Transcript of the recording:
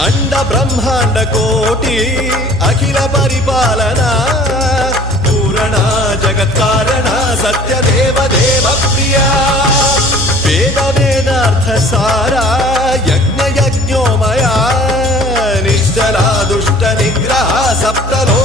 अंड ब्रह्मांड कोटि अखिल परिपालना पूरणा जगत्कारणा सत्यदेव देव प्रिया वेद वेदार्थ सारा यज्ञ यज्ञोमया निश्चला दुष्ट निग्रह सप्तलो